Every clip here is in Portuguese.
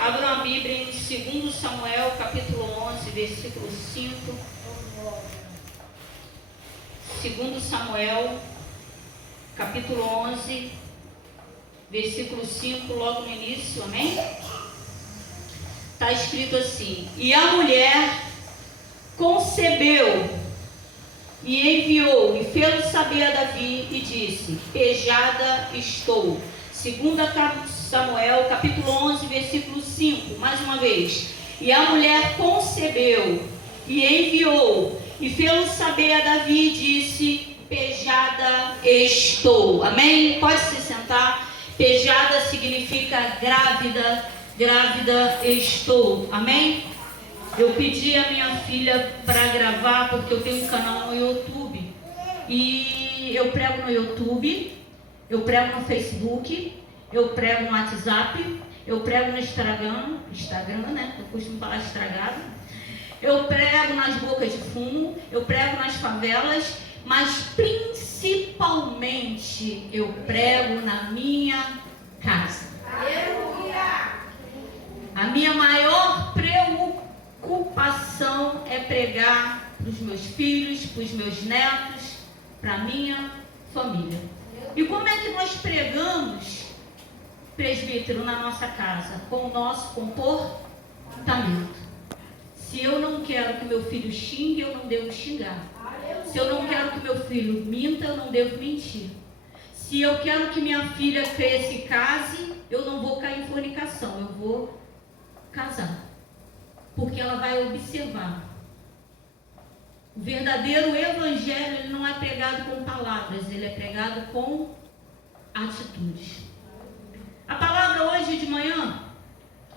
Abram a Bíblia em 2 Samuel, capítulo 11, versículo 5. 2 Samuel, capítulo 11, versículo 5, logo no início, amém? Está escrito assim: E a mulher concebeu e enviou e fez saber a Davi e disse: Pejada estou. 2 Samuel, capítulo 11, versículo 5, mais uma vez. E a mulher concebeu e enviou e fez saber a Davi e disse: Pejada estou. Amém? Pode se sentar. Pejada significa grávida, grávida estou. Amém? Eu pedi a minha filha para gravar porque eu tenho um canal no YouTube. E eu prego no YouTube, eu prego no Facebook, eu prego no WhatsApp, eu prego no Instagram, né? Eu costumo falar estragado. Eu prego nas bocas de fumo, eu prego nas favelas, mas principalmente eu prego na minha casa. A minha maior preocupação é pregar para os meus filhos, para os meus netos, para a minha família. E como é que nós pregamos, presbítero, na nossa casa? Com o nosso comportamento. Se eu não quero que meu filho xingue, eu não devo xingar. Se eu não quero que meu filho minta, eu não devo mentir. Se eu quero que minha filha cresça e case, eu não vou cair em fornicação, eu vou casar. Porque ela vai observar. O verdadeiro evangelho, ele não é pregado com palavras, ele é pregado com atitudes. A palavra hoje de manhã,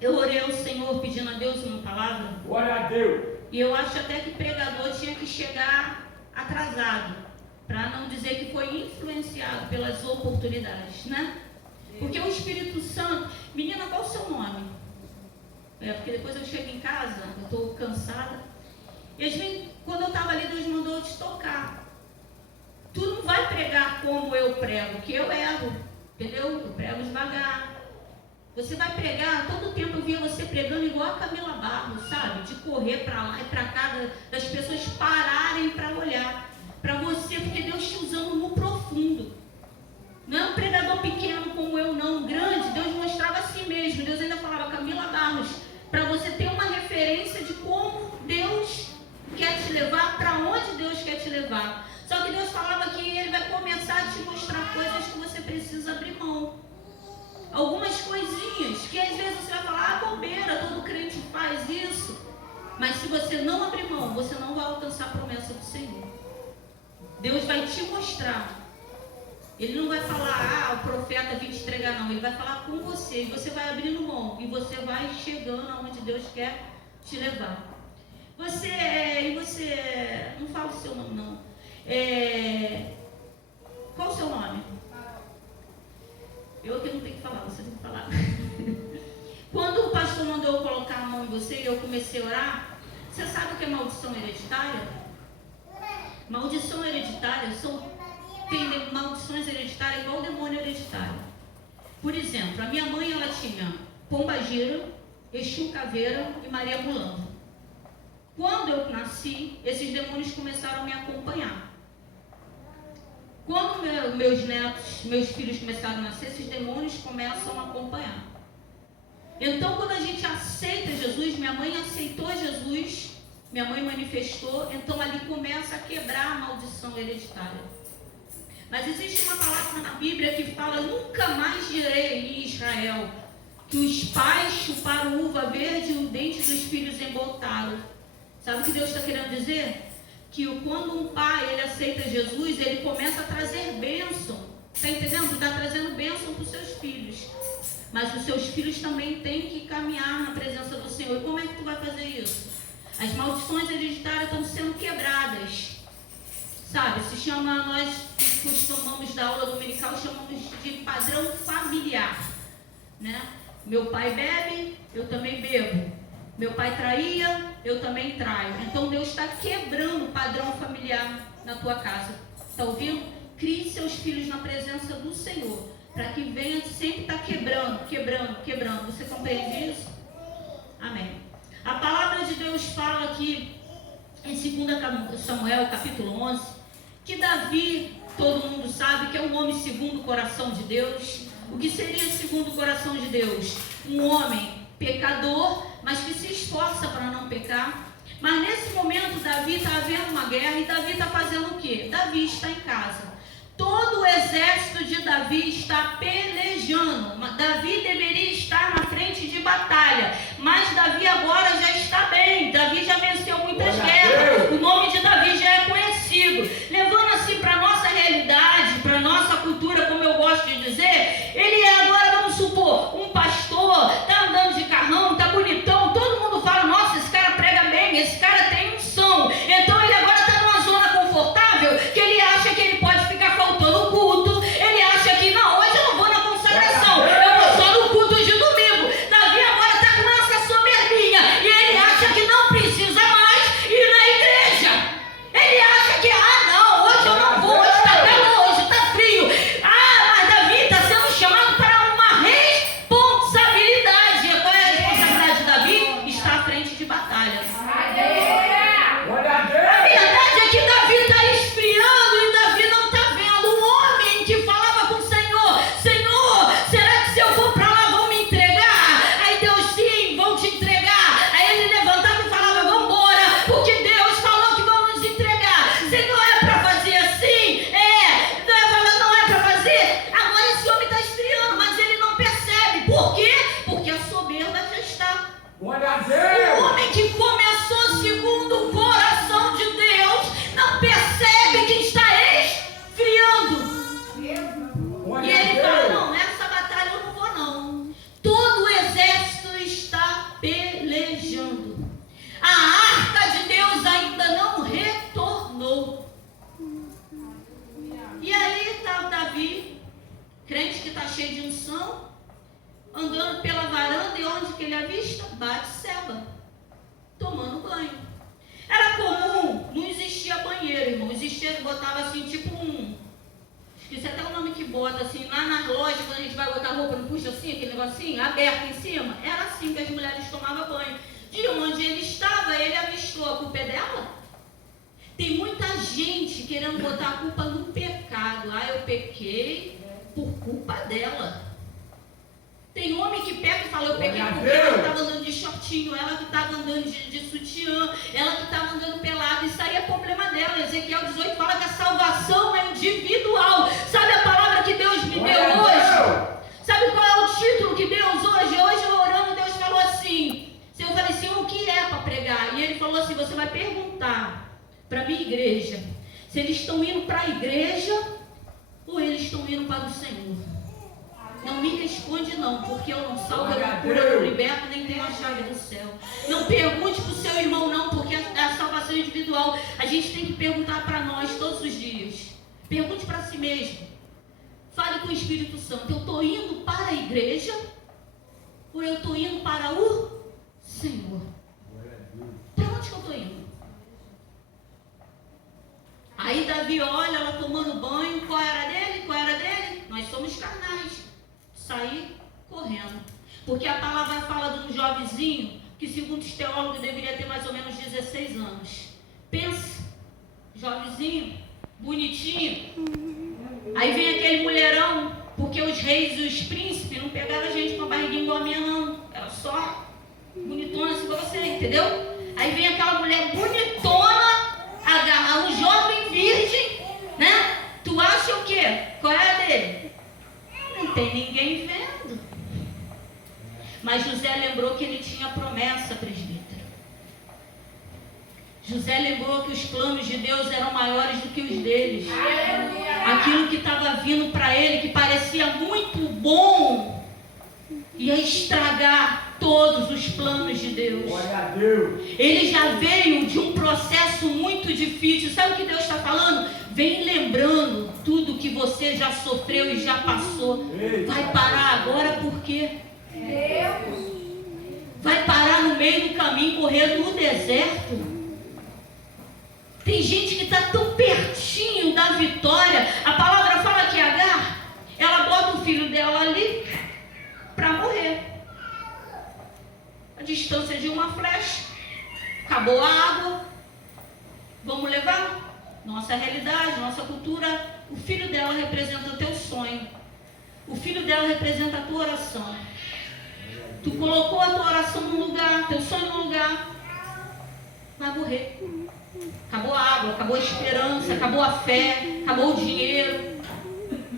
eu orei ao Senhor pedindo a Deus uma palavra. Glória a Deus. E eu acho até que o pregador tinha que chegar atrasado, para não dizer que foi influenciado pelas oportunidades, né? Porque o Espírito Santo... Menina, qual o seu nome? Porque depois eu chego em casa, eu estou cansada. E às vezes, quando eu estava ali, Deus mandou eu te tocar. Tu não vai pregar como eu prego, que eu erro, entendeu? Eu prego devagar. Você vai pregar, todo tempo eu via você pregando igual a Camila Barros, sabe? De correr para lá e para cá, das pessoas pararem para olhar para você, porque Deus te usando no profundo. Não é um pregador pequeno como eu, não, grande. Deus mostrava assim mesmo. Deus ainda falava: Camila Barros, para você ter uma referência de como Deus quer te levar, para onde Deus quer te levar. Só que Deus falava que Ele vai começar a te mostrar coisas que você precisa abrir mão. Algumas coisinhas que às vezes você vai falar: bobeira, todo crente faz isso. Mas se você não abrir mão, você não vai alcançar a promessa do Senhor. Deus vai te mostrar. Ele não vai falar: o profeta vem te entregar, não. Ele vai falar com você, e você vai abrindo mão, e você vai chegando aonde Deus quer te levar. Você não fala o seu nome, não. Qual o seu nome? Eu que não tenho que falar, você tem que falar. Quando o pastor mandou eu colocar a mão em você e eu comecei a orar, você sabe o que é maldição hereditária? Maldição hereditária tem maldições hereditárias igual o demônio hereditário. Por exemplo, a minha mãe, ela tinha Pombagira, Exu Caveira e Maria Mulamba. Quando eu nasci, esses demônios começaram a me acompanhar. Quando meus netos, meus filhos começaram a nascer, esses demônios começam a acompanhar. Então, quando a gente aceita Jesus, minha mãe aceitou Jesus, minha mãe manifestou, então ali começa a quebrar a maldição hereditária. Mas existe uma palavra na Bíblia que fala: nunca mais direi em Israel que os pais chuparam uva verde e o dente dos filhos embotaram. Sabe o que Deus está querendo dizer? Que quando um pai ele aceita Jesus, ele começa a trazer bênção. Está entendendo? Está trazendo bênção para os seus filhos. Mas os seus filhos também têm que caminhar na presença do Senhor. E como é que tu vai fazer isso? As maldições hereditárias estão sendo quebradas. Sabe, se chama, nós costumamos dar aula dominical, chamamos de padrão familiar, né? Meu pai bebe, eu também bebo. Meu pai traía, eu também traio. Então Deus está quebrando o padrão familiar na tua casa. Está ouvindo? Crie seus filhos na presença do Senhor. para que venha sempre estar quebrando. Você compreende isso? Amém. A palavra de Deus fala aqui em 2 Samuel, capítulo 11, que Davi, todo mundo sabe que é um homem segundo o coração de Deus. O que seria segundo o coração de Deus? Um homem pecador, mas que se esforça para não pecar. Mas nesse momento Davi está havendo uma guerra e Davi está fazendo o quê? Davi está em casa. Todo o exército de Davi está pelejando. Davi deveria estar na frente de batalha, mas Davi agora já está bem. Davi já venceu muitas guerras. O nome de Davi já é conhecido. Levando assim para a nossa realidade, para a nossa cultura, como eu gosto de dizer, ele é agora, vamos supor, um pastor, está andando de carrão, está bonitão, todo mundo fala, nossa, esse cara prega bem, esse cara tem unção. Então ele agora está numa zona confortável, que ele acha que ele pode ficar faltando o culto, ele acha que não, hoje eu não vou na consagração, eu vou só no culto de domingo. Davi agora está com essa soberbia e ele acha que não precisa mais ir na igreja. Ele acha que, não, hoje eu não vou, hoje está calor, hoje está frio. Mas Davi está sendo chamado para uma responsabilidade. Qual é a responsabilidade de Davi? Está à frente de batalhas. A verdade é que Davi está esfriando e Davi não está vendo. Um homem que falava com o Senhor: Senhor, será que se eu for para lá vão me entregar? Aí Deus: sim, vão te entregar. Aí ele levantava e falava: vamos embora, porque Deus falou que vão nos entregar. Senhor, é para fazer assim? Não é para fazer? Agora esse homem está esfriando, mas ele não percebe. Por quê? Porque a soberba já está. O homem que começou segundo o coração de Deus não percebe que está esfriando. E ele fala: não, nessa batalha eu não vou não. Todo o exército está pelejando. A arca de Deus ainda não retornou. E aí está o Davi, crente que está cheio de unção, andando pela varanda, e onde que ele avista? Batseba, tomando banho. Era comum, não existia banheiro, irmão. Existia, botava assim, tipo esqueci até o nome que bota, assim, lá nas lojas, quando a gente vai botar roupa, não puxa assim, aquele negocinho, aberto em cima. Era assim que as mulheres tomavam banho. De onde ele estava, ele avistou. A culpa é dela? Tem muita gente querendo botar a culpa no pecado. Eu pequei por culpa dela. Tem homem que pega e fala: eu peguei porque ela estava andando de shortinho, ela que estava andando de sutiã, ela que estava andando pelada. Isso aí é problema dela. Ezequiel 18 fala que a salvação é individual. Sabe a palavra que Deus me deu hoje? Sabe qual é o título que Deus hoje? Hoje eu orando, Deus falou assim. Eu falei: Senhor, o que é para pregar? E ele falou assim: você vai perguntar para a minha igreja se eles estão indo para a igreja ou eles estão indo para o Senhor. Não me responde não, porque eu não salvo, eu não curo, eu não liberto, nem tenho a chave do céu. Não pergunte para o seu irmão não, porque a salvação individual a gente tem que perguntar para nós todos os dias. Pergunte para si mesmo. Fale com o Espírito Santo: eu estou indo para a igreja ou eu estou indo para o Senhor? Para onde que eu estou indo? Aí Davi olha ela tomando banho. Qual era dele? Qual era dele? Nós somos carnais. Sair correndo. Porque a palavra fala de um jovenzinho que, segundo os teólogos, deveria ter mais ou menos 16 anos. Pensa, jovenzinho, bonitinho. Aí vem aquele mulherão, porque os reis e os príncipes não pegaram a gente com a barriguinha igual a minha não. Era só bonitona assim pra você, entendeu? Aí vem aquela mulher bonitona agarrar um jovem virgem, né? Tu acha o quê? Qual é a dele? Não tem ninguém vendo. Mas José lembrou que ele tinha promessa, presbítero. José lembrou que os planos de Deus eram maiores do que os deles. Aquilo que estava vindo para ele, que parecia muito bom, ia estragar todos os planos de Deus. Ele já veio de um processo muito difícil. Sabe o que Deus está falando? Vem lembrando tudo que você já sofreu e já passou. Vai parar agora por quê? Vai parar no meio do caminho, correr no deserto. Tem gente que está tão pertinho da vitória. A palavra fala que Agar, ela bota o filho dela ali para morrer. A distância de uma flecha. Acabou a água. Vamos levar? Nossa realidade, nossa cultura. O filho dela representa o teu sonho. O filho dela representa a tua oração. Tu colocou a tua oração num lugar, teu sonho num lugar. Vai morrer. Acabou a água, acabou a esperança, acabou a fé, acabou o dinheiro.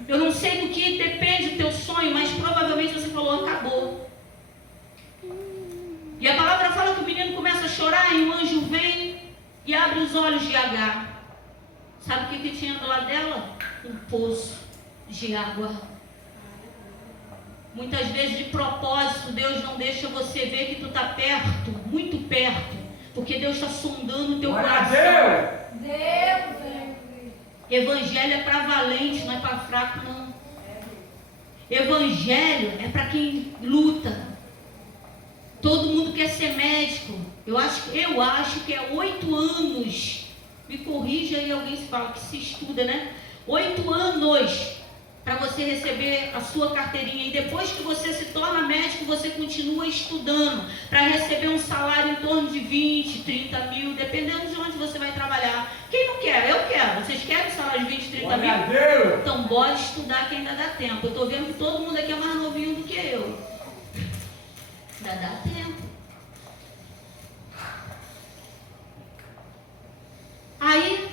Eu não sei do que depende o teu sonho, mas provavelmente você falou, acabou. E a palavra fala que o menino começa a chorar e um anjo vem e abre os olhos de Agar. Sabe o que tinha do lado dela? Um poço de água. Muitas vezes de propósito Deus não deixa você ver que tu está perto, muito perto, porque Deus está sondando o teu coração. Evangelho é para valente, não é para fraco não. Evangelho é para quem luta. Todo mundo quer ser médico. Eu acho que é 8 anos. Me corrija aí alguém se fala que se estuda, né? 8 anos para você receber a sua carteirinha. E depois que você se torna médico, você continua estudando para receber um salário em torno de 20, 30 mil, dependendo de onde você vai trabalhar. Quem não quer? Eu quero. Vocês querem salário de 20, 30 mil? Então bora estudar que ainda dá tempo. Eu estou vendo que todo mundo aqui é mais novinho do que eu. Ainda dá tempo. Aí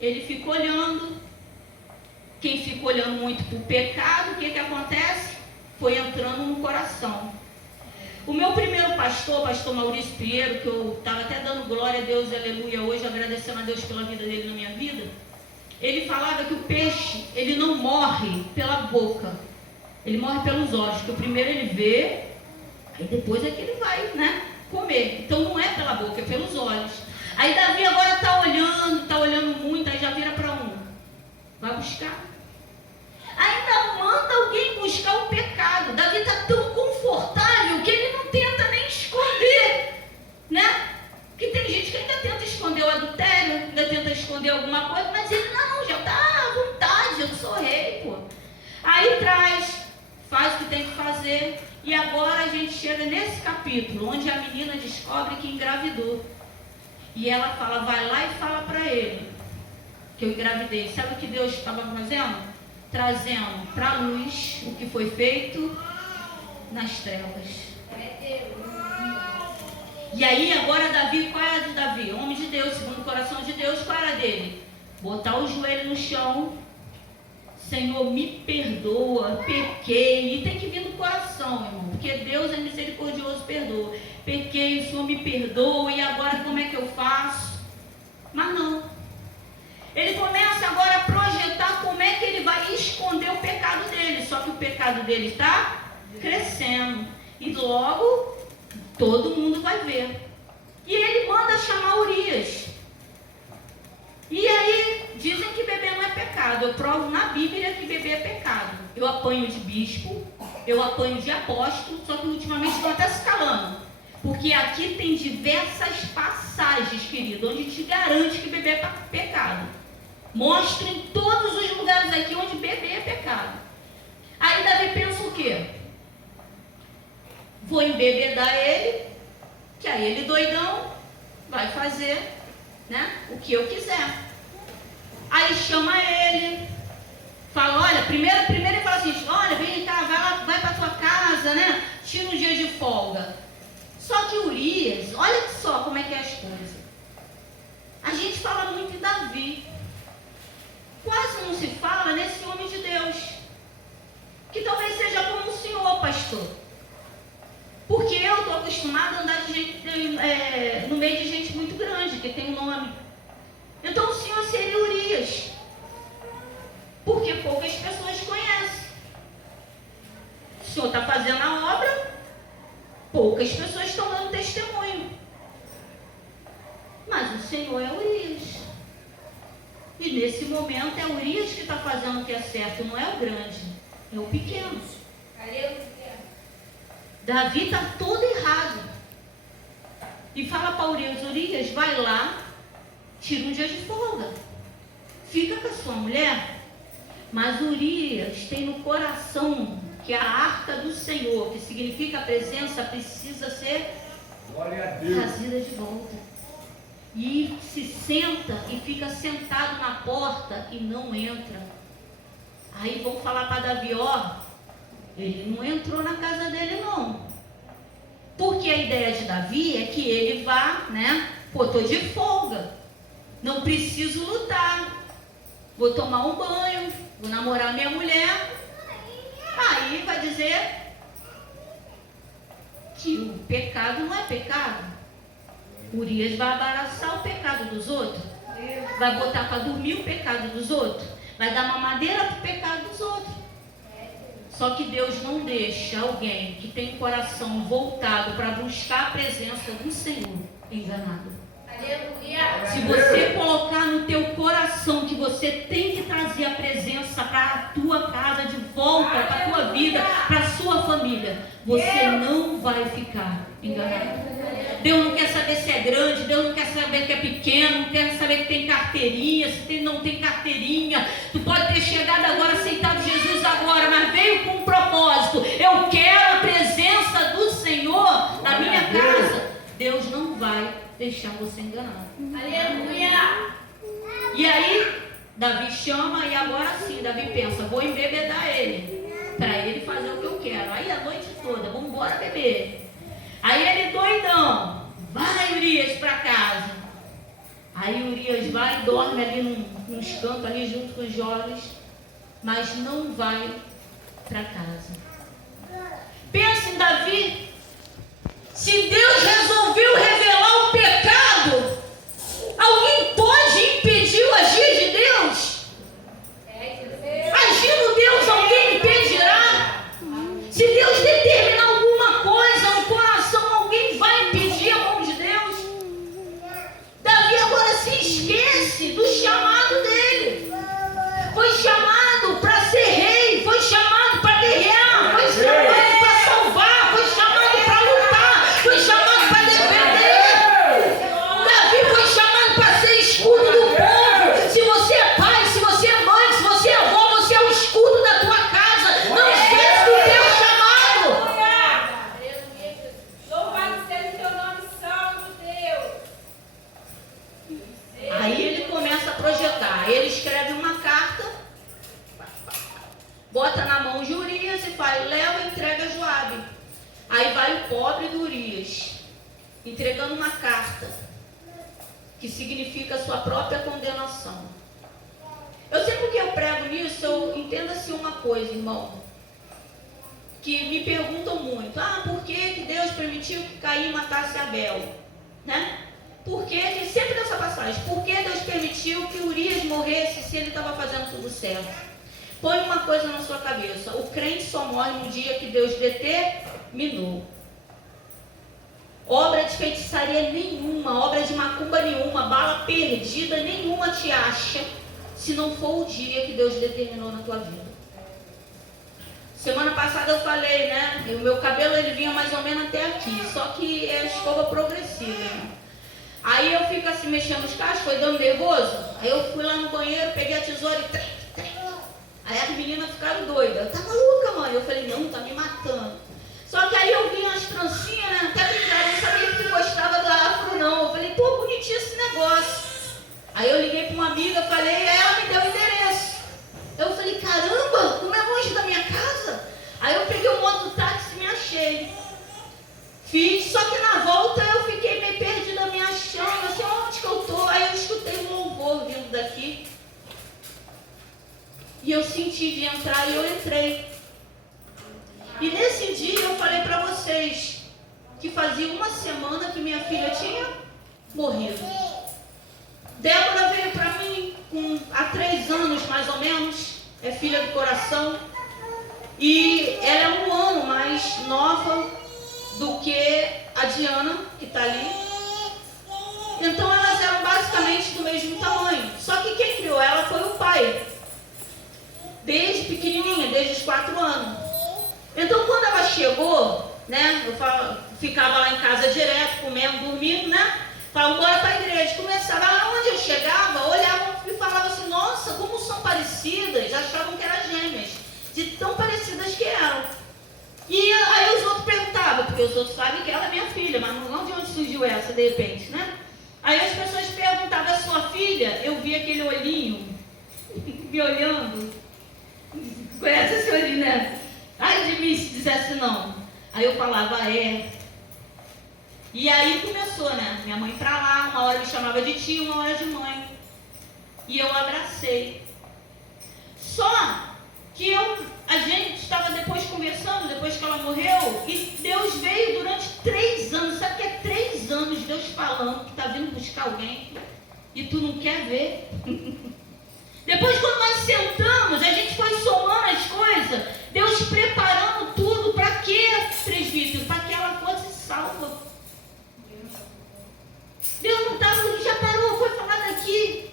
ele fica olhando. Quem fica olhando muito para o pecado, o que acontece? Foi entrando no coração. O meu primeiro pastor Maurício Pinheiro, que eu estava até dando glória a Deus, aleluia, hoje, agradecendo a Deus pela vida dele na minha vida, ele falava que o peixe, ele não morre pela boca, ele morre pelos olhos, que o primeiro ele vê, aí depois é que ele vai, né, comer. Então não é pela boca, é pelos olhos. Aí Davi agora está olhando muito, aí já vira para um. Vai buscar. Ainda manda alguém buscar o pecado. Davi está tão confortável que ele não tenta nem esconder, né? Porque tem gente que ainda tenta esconder o adultério, ainda tenta esconder alguma coisa, mas ele não, já está à vontade, eu sou rei, pô. Aí faz o que tem que fazer, e agora a gente chega nesse capítulo, onde a menina descobre que engravidou. E ela fala, vai lá e fala para ele que eu engravidei. Sabe o que Deus estava fazendo? Trazendo para a luz o que foi feito nas trevas. E aí agora Davi, qual era de Davi? Homem de Deus, segundo o coração de Deus, qual era dele? Botar o joelho no chão. Senhor, me perdoa, pequei. E tem que vir do coração, irmão, porque Deus é misericordioso, perdoa. Pequei, o Senhor me perdoa, e agora como é que eu faço? Mas não. Ele começa agora a projetar como é que ele vai esconder o pecado dele. Só que o pecado dele está crescendo. E logo, todo mundo vai ver. E ele manda chamar Urias. E aí, dizem que beber não é pecado. Eu provo na Bíblia que beber é pecado. Eu apanho de bispo, eu apanho de apóstolo, só que ultimamente estou até se calando. Porque aqui tem diversas passagens, querido, onde te garante que beber é pecado. Mostra em todos os lugares aqui onde beber é pecado. Aí Davi pensa o quê? Vou embebedar ele, que aí ele doidão vai fazer, né, o que eu quiser. Aí chama ele, fala, olha, primeiro ele fala assim, olha, vem cá, vai para tua casa, né, tira um dia de folga. Só que Urias, olha só como é que é as coisas. A gente fala muito de Davi, quase não se fala nesse homem de Deus, que talvez seja como o senhor, pastor. Porque eu estou acostumada a andar no meio de gente muito grande, que tem um nome. Então o senhor seria Urias, porque poucas pessoas conhecem. O senhor está fazendo a obra, poucas pessoas estão dando testemunho. Mas o senhor é Urias. E nesse momento é Urias que está fazendo o que é certo, não é o grande, é o pequeno. Davi está todo errado. E fala para Urias, vai lá, tira um dia de folga. Fica com a sua mulher. Mas Urias tem no coração que a arca do Senhor, que significa a presença, precisa ser trazida de volta. E se senta e fica sentado na porta e não entra. Aí vão falar para Davi, ó, ele não entrou na casa dele não. Porque a ideia de Davi é que ele vá, né? Pô, tô de folga, não preciso lutar, vou tomar um banho, vou namorar minha mulher. Aí vai dizer que o pecado não é pecado. Urias vai abraçar o pecado dos outros, vai botar para dormir o pecado dos outros, vai dar mamadeira para o pecado dos outros. Só que Deus não deixa alguém que tem o coração voltado para buscar a presença do Senhor enganado. Se você colocar no teu coração que você tem que trazer a presença para a tua casa de volta, para a tua vida, para a sua família, você não vai ficar enganado. Deus não quer saber se é grande, Deus não quer saber que é pequeno, não quer saber que tem carteirinha, se não tem carteirinha. Tu pode ter chegado agora, aceitado Jesus agora, mas veio com um propósito. Eu quero a presença do Senhor na minha casa. Deus não vai deixar você enganado. Aleluia! E aí, Davi chama e agora sim, Davi pensa, vou embebedar ele, para ele fazer o que eu quero. Aí a noite toda, vamos embora beber. Aí ele doidão, vai Urias para casa. Aí Urias vai e dorme ali nos cantos, ali junto com os jovens, mas não vai para casa. Pensa em Davi. Se Deus resolveu revelar o pecado, alguém pode impedir o agir de Deus? Agindo Deus, alguém impedirá? Se Deus determinar alguma coisa no coração, alguém vai impedir a mão de Deus? Davi agora se esquece do chamado dele. Foi chamado para ser rei, foi chamado para guerrear, foi chamado para salvar, foi chamado para lutar, foi chamado para defender. Davi foi chamado para ser escudo do povo. Se você é pai, se você é mãe, se você é avó, você é o escudo da tua casa. Não esqueça do teu chamado. Louvado seja o teu nome santo, Deus. Aí ele começa a projetar. Ele escreve uma carta, bota na mão de Urias e fala, leva e entrega a Joabe. Aí vai o pobre do Urias, entregando uma carta, que significa a sua própria condenação. Eu sei porque eu prego nisso, eu entenda-se uma coisa, irmão, que me perguntam muito, por que Deus permitiu que Caim matasse Abel? Né? Por que, sempre nessa passagem, por que Deus permitiu que Urias morresse se ele estava fazendo tudo certo? Põe uma coisa na sua cabeça, o crente só morre no dia que Deus determinou. Obra de feitiçaria nenhuma, obra de macumba nenhuma, bala perdida nenhuma te acha, se não for o dia que Deus determinou na tua vida. Semana passada eu falei, né? O meu cabelo ele vinha mais ou menos até aqui, só que é a escova progressiva, né? Aí eu fico assim mexendo os cachos, foi dando nervoso. Aí eu fui lá no banheiro, peguei a tesoura e aí as meninas ficaram doidas. Tá maluca, mãe? Eu falei, não, tá me matando. Só que aí eu vi as trancinhas, né? Até brincar, eu não sabia que gostava do afro, não. Eu falei, pô, bonitinho esse negócio. Aí eu liguei para uma amiga, falei, ela me deu o endereço. Eu falei, caramba, como é longe da minha casa? Aí eu peguei um mototáxi e me achei. Fiz, só que na volta eu fiquei meio perdida me achando, assim, onde que eu tô? Aí eu escutei um louvor vindo daqui. E eu senti de entrar e eu entrei. E nesse dia eu falei para vocês que fazia uma semana que minha filha tinha morrido. Débora veio para mim há 3 anos mais ou menos, é filha do coração. E ela é 1 ano mais nova do que a Diana, que está ali. Então elas eram basicamente do mesmo tamanho. Só que quem criou ela foi o pai. Desde pequenininha, desde os 4 anos. Então quando ela chegou, né, ficava lá em casa direto, comendo, dormindo, né? Falava, bora para a igreja. Começava, onde eu chegava, olhavam e falavam, falavam assim, nossa, como são parecidas, achavam que eram gêmeas, de tão parecidas que eram. E aí os outros perguntavam, porque os outros sabem que ela é minha filha, mas não de onde surgiu essa, de repente, né? Aí as pessoas perguntavam, é sua filha? Eu vi aquele olhinho, me olhando. Conhece esse olhinho, né? Ai de mim se dissesse não. Aí eu falava, é. E aí começou, né? Minha mãe pra lá, uma hora me chamava de tia, uma hora de mãe. E eu abracei. Só que a gente estava depois conversando, depois que ela morreu, e Deus veio durante 3 anos. Sabe o que é 3 anos Deus falando que está vindo buscar alguém e tu não quer ver? Depois, quando nós sentamos, a gente foi somando as coisas, Deus preparando tudo para quê, presbítero? Para que ela fosse salva. Deus não estava, já parou, foi falado aqui.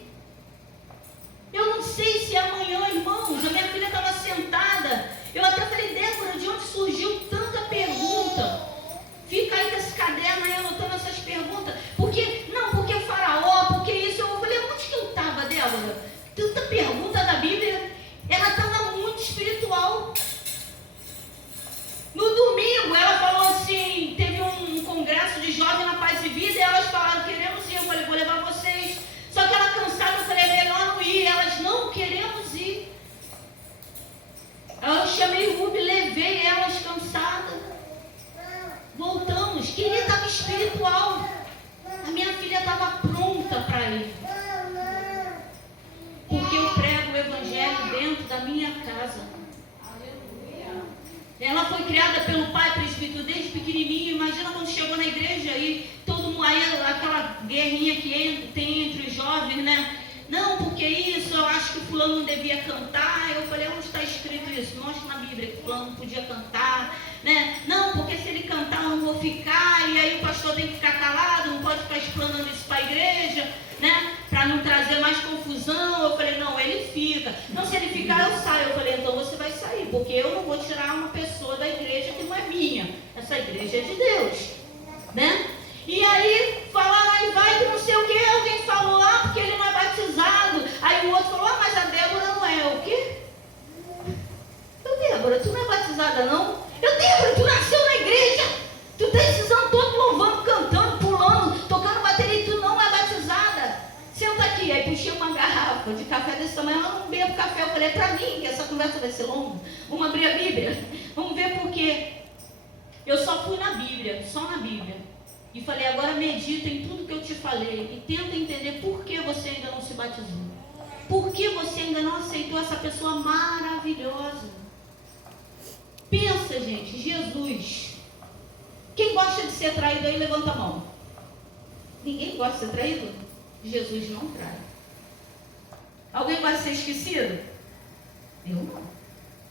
Eu não sei se amanhã, irmãos, a minha filha estava sentada. Eu até falei, Débora, de onde surgiu tanta pergunta? Fica aí com esse caderno aí anotando essas perguntas. Porque o faraó, porque isso. Eu falei, onde que eu estava, Débora? Tanta pergunta da Bíblia, ela estava muito espiritual. No domingo, ela falou assim, teve um congresso de jovens na Paz e Vida, e elas falaram, queremos ir. Eu falei, vou levar vocês. Só que ela cansada, eu falei, é melhor não ir. Elas, não queremos ir. Eu chamei o Rubi, levei elas cansadas. Voltamos. Queria estar espiritual. A minha filha estava pronta para ir. Porque eu prego o evangelho dentro da minha casa. Ela foi criada pelo pai presbítero desde pequenininho. Imagina quando chegou na igreja e todo mundo, aí aquela guerrinha que tem entre os jovens, né? Não, porque isso, eu acho que o fulano não devia cantar. Eu falei, onde está escrito isso? Mostra na Bíblia que o fulano não podia cantar, né? Não, porque se ele cantar eu não vou ficar, e aí o pastor tem que ficar calado, não pode ficar explanando isso para a igreja, né? Para não trazer mais confusão. Eu falei, não, ele fica. Não, se ele ficar eu saio. Eu falei, então você vai sair, porque eu não vou tirar uma pessoa da igreja que não é minha. Essa igreja é de Deus, né? E aí falaram, aí vai que não sei o que. Alguém falou, porque ele não é batizado. Aí o outro falou, mas a Débora não é. O quê? Eu, Débora, tu não é batizada não? Eu, Débora, tu nasceu na igreja. Tu tá esses anos todo louvando, cantando, pulando, tocando bateria e tu não é batizada. Senta aqui. Aí puxei uma garrafa de café desse tamanho. Ela não bebo café. Eu falei, é pra mim, que essa conversa vai ser longa. Vamos abrir a Bíblia. Vamos ver por quê. Eu só fui na Bíblia, só na Bíblia. E falei, agora medita em tudo que eu te falei e tenta entender por que você ainda não se batizou. Por que você ainda não aceitou essa pessoa maravilhosa? Pensa, gente, Jesus. Quem gosta de ser traído aí, levanta a mão. Ninguém gosta de ser traído? Jesus não trai. Alguém gosta de ser esquecido? Eu não.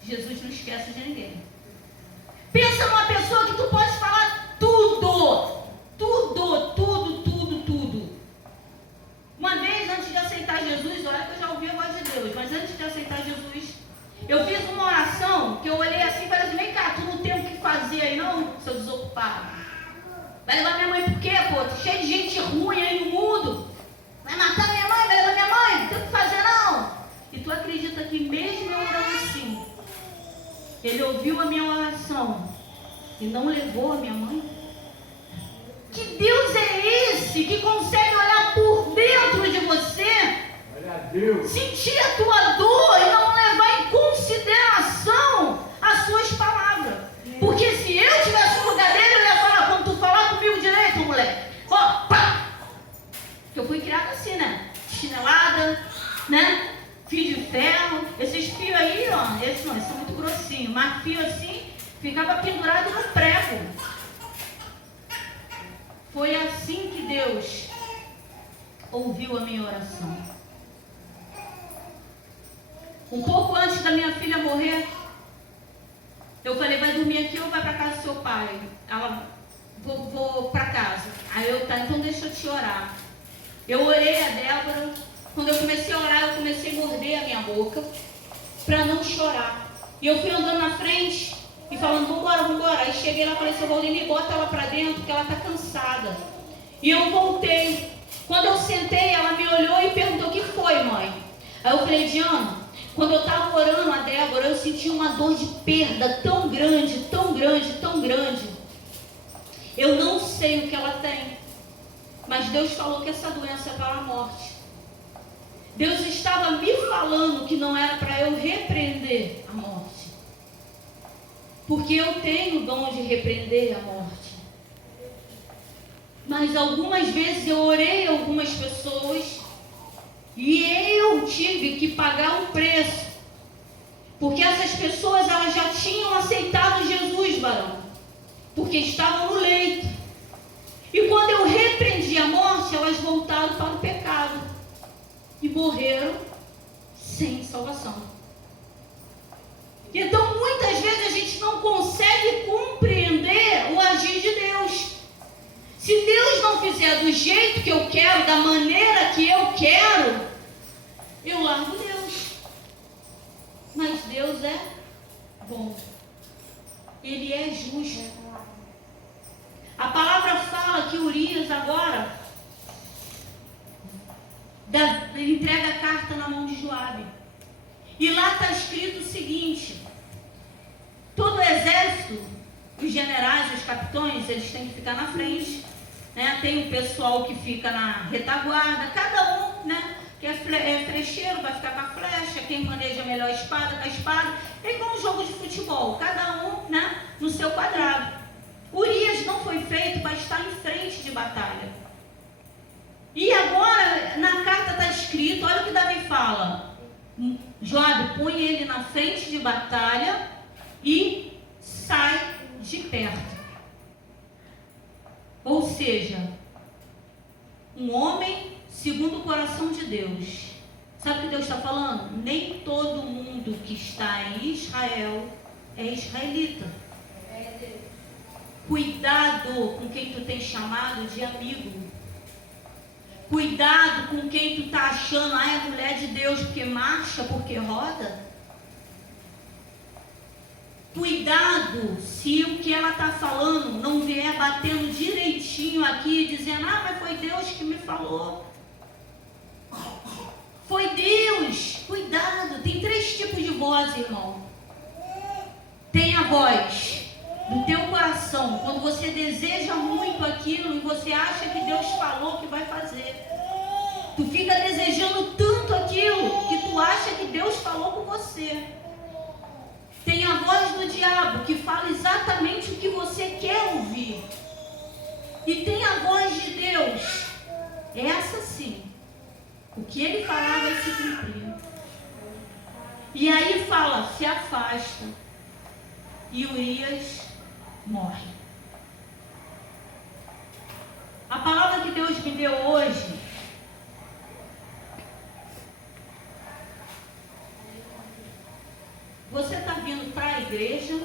Jesus não esquece de ninguém. Pensa numa pessoa que tu pode falar tudo. Tudo. Uma vez, antes de aceitar Jesus, olha que eu já ouvi a voz de Deus, mas antes de aceitar Jesus, eu fiz uma oração que eu olhei assim e falei assim, vem cá, tu não tem o que fazer aí não, seu desocupado? Vai levar minha mãe por quê, pô? Cheio de gente ruim aí no mundo. Vai matar minha mãe, vai levar minha mãe, não tem o que fazer não. E tu acredita que mesmo eu orando assim, ele ouviu a minha oração e não levou a minha mãe? Que Deus é esse que consegue olhar por dentro de você, sentir a tua dor e não levar em consideração as suas palavras? Porque se eu tivesse no lugar dele, eu ia falar, quando tu falar comigo direito, moleque, ó, pá! Que eu fui criada assim, né? Chinelada, né? Fio de ferro. Esses fios aí, ó, esses não, esses são muito grossinhos, mas fio assim, ficava pendurado no prego. Foi assim que Deus ouviu a minha oração. Um pouco antes da minha filha morrer, eu falei, vai dormir aqui ou vai para casa do seu pai? Ela, vou para casa. Aí eu, tá, então deixa eu te orar. Eu orei a Débora. Quando eu comecei a orar, eu comecei a morder a minha boca para não chorar. E eu fui andando na frente e falando, vambora. Aí cheguei lá e falei, seu Valdemir, bota ela para dentro que ela está cansada. E eu voltei. Quando eu sentei, ela me olhou e perguntou, o que foi, mãe? Aí eu falei, Diana, quando eu estava orando a Débora, eu senti uma dor de perda tão grande, tão grande, tão grande. Eu não sei o que ela tem, mas Deus falou que essa doença é para a morte. Deus estava me falando que não era para eu repreender a morte, porque eu tenho o dom de repreender a morte. Mas algumas vezes eu orei a algumas pessoas e eu tive que pagar um preço, porque essas pessoas elas já tinham aceitado Jesus, varão, porque estavam no leito. E quando eu repreendi a morte, elas voltaram para o pecado e morreram sem salvação. Então muitas vezes a gente não consegue compreender o agir de Deus. Se Deus não fizer do jeito que eu quero, da maneira que eu quero, eu largo Deus. Mas Deus é bom. Ele é justo. A palavra fala que Urias agora entrega a carta na mão de Joabe. E lá está escrito o seguinte: todo o exército, os generais, os capitões, eles têm que ficar na frente. Né? Tem o pessoal que fica na retaguarda, cada um, né? Que é frecheiro, vai ficar com a flecha, quem maneja melhor a espada, com a espada. É igual um jogo de futebol, cada um, né? No seu quadrado. Urias não foi feito para estar em frente de batalha. E agora, na carta está escrito, olha o que Davi fala: Joabe, põe ele na frente de batalha e sai de perto. Ou seja, um homem segundo o coração de Deus. Sabe o que Deus está falando? Nem todo mundo que está em Israel é israelita. Cuidado com quem tu tem chamado de amigo. Cuidado com quem tu está achando, é mulher de Deus porque marcha, porque roda. Cuidado se o que ela está falando não vier batendo direitinho aqui, dizendo, mas foi Deus que me falou. Foi Deus. Cuidado, tem 3 tipos de voz, irmão. Tem a voz do teu coração, quando você deseja muito aquilo e você acha que Deus falou que vai fazer. Tu fica desejando tanto aquilo que tu acha que Deus falou com você. Tem a voz do diabo que fala exatamente o que você quer ouvir. E tem a voz de Deus. Essa sim. O que ele falar vai se cumprir. E aí fala, se afasta. E Urias morre. A palavra que Deus me deu hoje você está vindo para a igreja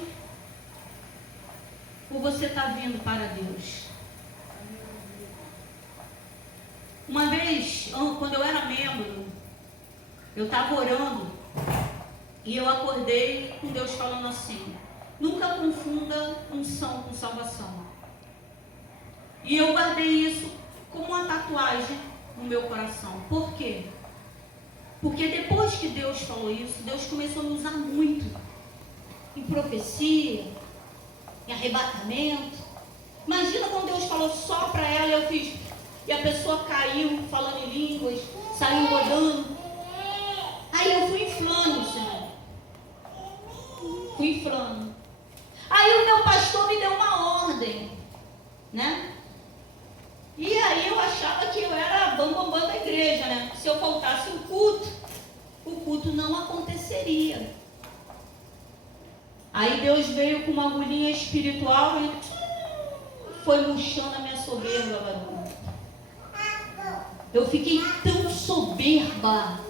ou você está vindo para Deus? Uma vez, quando eu era membro, eu estava orando e eu acordei com Deus falando assim: nunca confunda unção com salvação. E eu guardei isso como uma tatuagem no meu coração. Por quê? Porque depois que Deus falou isso, Deus começou a me usar muito em profecia, em arrebatamento. Imagina quando Deus falou só para ela, eu fiz, e a pessoa caiu falando em línguas, saiu rodando. Aí eu fui inflando, Senhor. Fui inflando. Aí o meu pastor me deu uma ordem, né? E aí eu achava que eu era a bambambam da igreja, né? Se eu faltasse o culto não aconteceria. Aí Deus veio com uma agulhinha espiritual e foi murchando a minha soberba, varão. Eu fiquei tão soberba,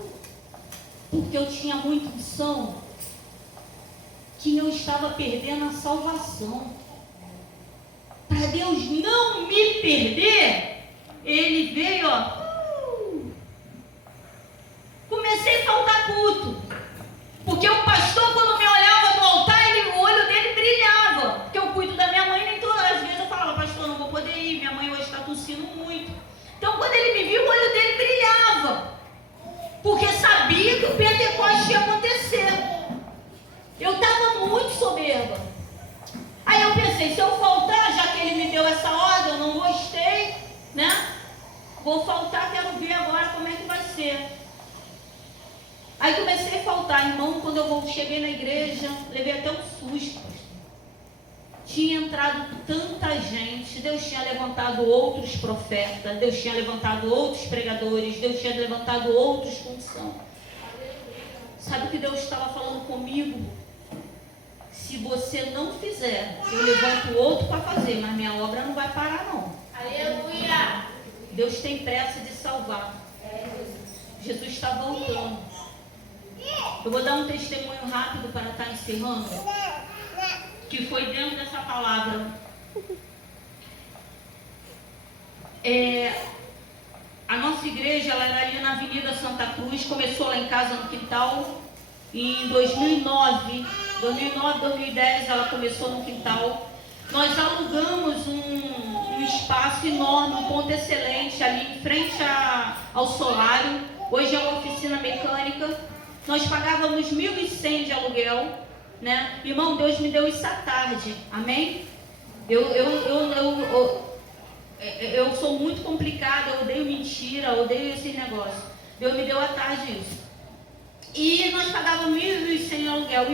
porque eu tinha muita unção, que eu estava perdendo a salvação. Para Deus não me perder, Ele veio, comecei a faltar culto, porque o pastor, quando me olhava no altar, o olho dele brilhava, porque eu cuido da minha mãe, nem todas as vezes eu falava, pastor, não vou poder ir, minha mãe hoje está tossindo muito. Então quando ele me viu, o olho dele brilhava. porque sabia que o Pentecoste ia acontecer. Eu estava muito soberba. Aí eu pensei, se eu faltar, já que ele me deu essa ordem, eu não gostei, né? Vou faltar, quero ver agora como é que vai ser. Aí comecei a faltar, irmão, quando eu cheguei na igreja, levei até um susto. Tinha entrado tanta gente, Deus tinha levantado outros profetas, Deus tinha levantado outros pregadores, Deus tinha levantado outros com unção. Sabe o que Deus estava falando comigo? Se você não fizer, eu levanto outro para fazer, mas minha obra não vai parar não. Aleluia. Deus tem pressa de salvar. Jesus está voltando. Eu vou dar um testemunho rápido para estar encerrando, que foi dentro dessa palavra. A nossa igreja, ela era ali na Avenida Santa Cruz, começou lá em casa no quintal, e em 2009, 2010 ela começou no quintal. Nós alugamos um espaço enorme, um ponto excelente ali em frente ao solário. Hoje é uma oficina mecânica. Nós pagávamos 1.100 de aluguel, né? Irmão, Deus me deu isso à tarde, amém? Eu sou muito complicada, eu odeio mentira, eu odeio esses negócios. Deus me deu à tarde isso. E nós pagávamos 1.100 de aluguel.